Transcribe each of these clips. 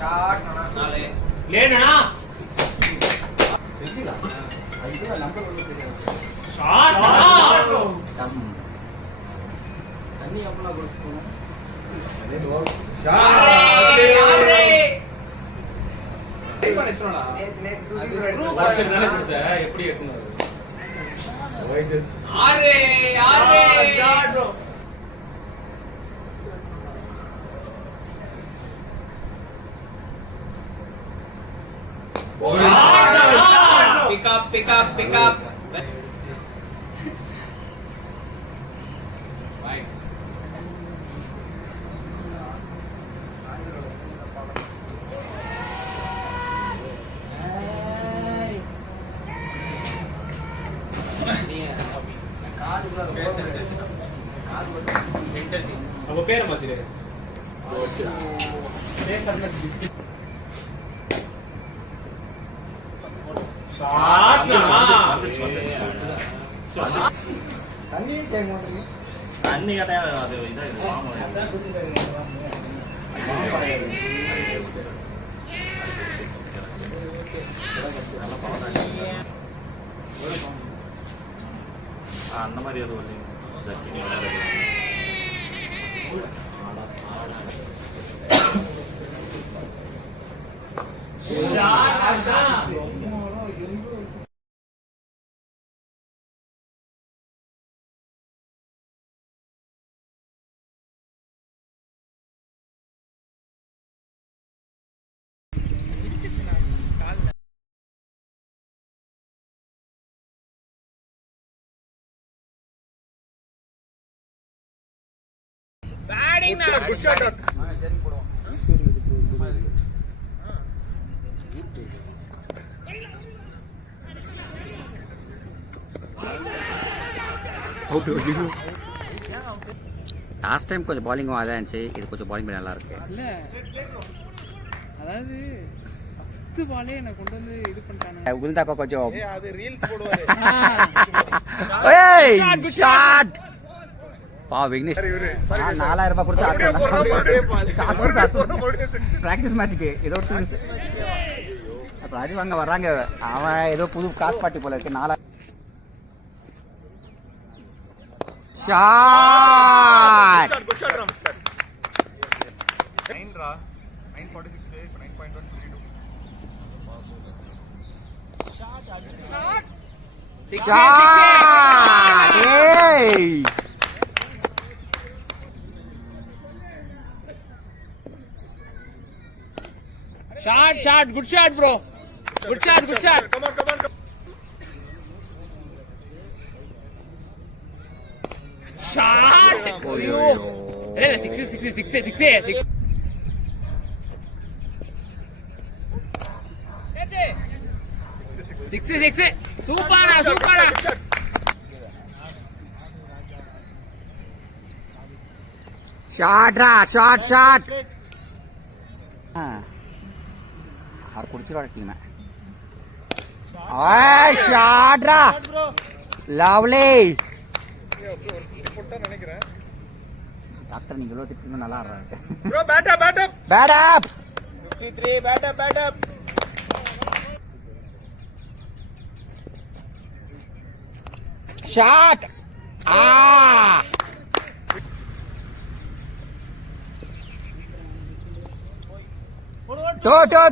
Shot நாலே லேனா செஞ்சிடா ஐயோ number ஒன்னு தெரியாது ஷாட் டம் தண்ணி அப்பனா கொடுக்கணும் அதே டோர் ஷாட் ட்ரை பண்ண எத்தனடா நேத்து ஸ்க்ரூ வாட்சர் தானே கொடுத்த எப்படி ஏத்துனது ஆரே ஆரே shot bro pick up right நம்ம பேரை மாத்திரு தண்ணி கேட்க மாட்டீங்க தண்ணி கேட்டா அது இதா இது அந்த மாதிரி அது வரலைங்க good shot சரி போடுவோம் லாஸ்ட் டைம் கொஞ்சம் பாலிங்கும் அதான் இருந்துச்சு, இது கொஞ்சம் பாலிங் நல்லா இருக்கு. இல்ல அதாவது ஃபர்ஸ்ட் பாலே என்ன கொண்டு வந்து இது பண்ணிட்டாங்க. உளுந்தாக்கா கொஞ்சம் அது ரீல்ஸ் போடுவாரு. ஏய் ஷாட் பா விக்னேஷ் 4000 ரூபாய் கொடுத்து பிராக்டிஸ் மேட்ச்க்கு ஏதோ அப்புறம் அடி வாங்க வர்றாங்க. அவன் ஏதோ புது காசு பாட்டி போல இருக்கு. 4000 ஷாட் குட் ஷாட் ராம் 9 ரா 946 இப்ப 9.122 ஷாட் ஏய் shot good shot bro. Good shot come on shot. ஐயோ இல்ல 6 சூப்பரா ஷாட்ரா ஷாட் ஆறு குடிச்சிரோட டீம். ஏய் ஷாட்ரா லவ்லி போட்டா நினைக்கிறேன். டாக்டர் நீங்க இவ்வளவு திட்டுங்க நல்லா ஆடுறாரு. bro bat up bat up 53 bat up shot ஆ டோ 4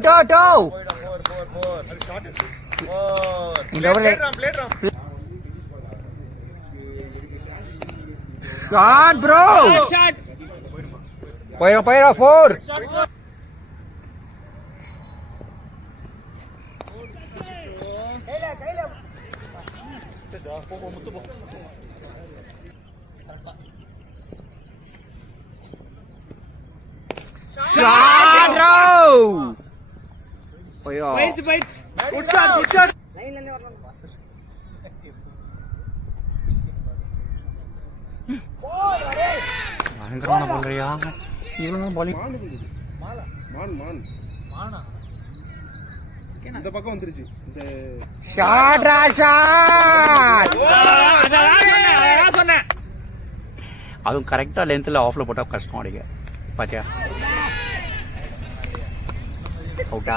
அது ஷாட் இருக்கு 4 இந்த ஓவர்ல plate ram shot bro shot போயிரா 4 ஷாட் ப்ரோ போயோ பைட்ஸ் குட் ஷாட் பயங்கரமான பண்றியா இவ்வளவு பாலிங் மானா இந்த பக்கம் வந்துருச்சு. இந்த ஷாட்ரா ஷாட் அதான் சொன்னேன். அதுவும் கரெக்டா லென்த்ல ஆஃப்ல போட்டா கஷ்டம் அடிக்க பாத்தியா. அவுட்டா